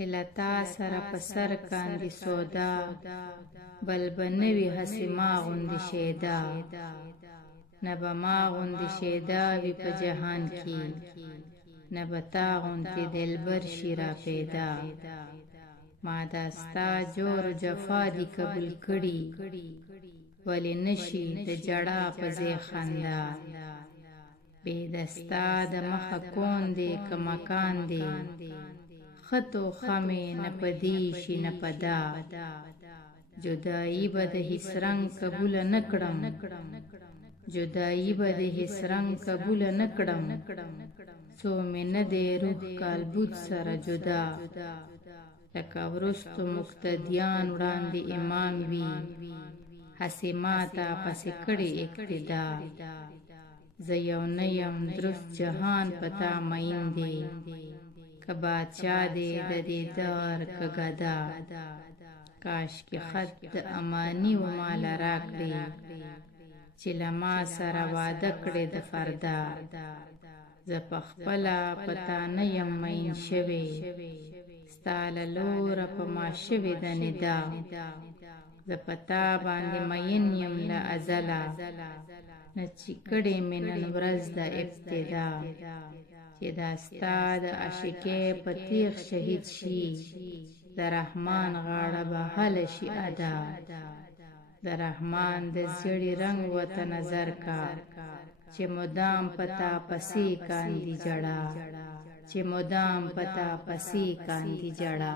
چې لتا سره په سر کاندي سودا بل بنوي هسې ما غوندې شیدا نه به ما غوندې شیدا وي په جهان کې نه به تا غوندې دلبر شي را پیدا ما دا ستا جور و جفا دي قبول کړي ولې نشي د ژړا په ځای خندا بې دستا د مخه کون دی که مکان دی ښه توښه مې نه په دې شي نه په دا جدایي به د هېڅ رنګ قبوله نه کړم جدایي به د هېڅ رنګ قبوله نه کړم څو مې نه دی روح کالبد سره جدا لکه وروستو مقتدیان وړاندې امام وي هسې ما ته پسې کړې اقتدا زه یو نه یم درست جهان په تا مین دی که بادشاه دی د دیدار که ګدا کاشکې خط د اماني و ماله راکړې چې له ما سره واده کړې د فردا زه پخپله په تا نه یم مین شوې ستا له لوره په ما شوې ده ندا زه په تا باندې مین یم له ازله نه چې کړې مې نن ورځ د ابتدا چې دا ستا د عاشقۍ په تیغ شهید شي د رحمان غاړه به هله شي ادا د رحمان د زیړي رنګ ورته نظر کا چې مدام په تا پسې کاندي ژړا چې مدام په تا پسې کاندي ژړا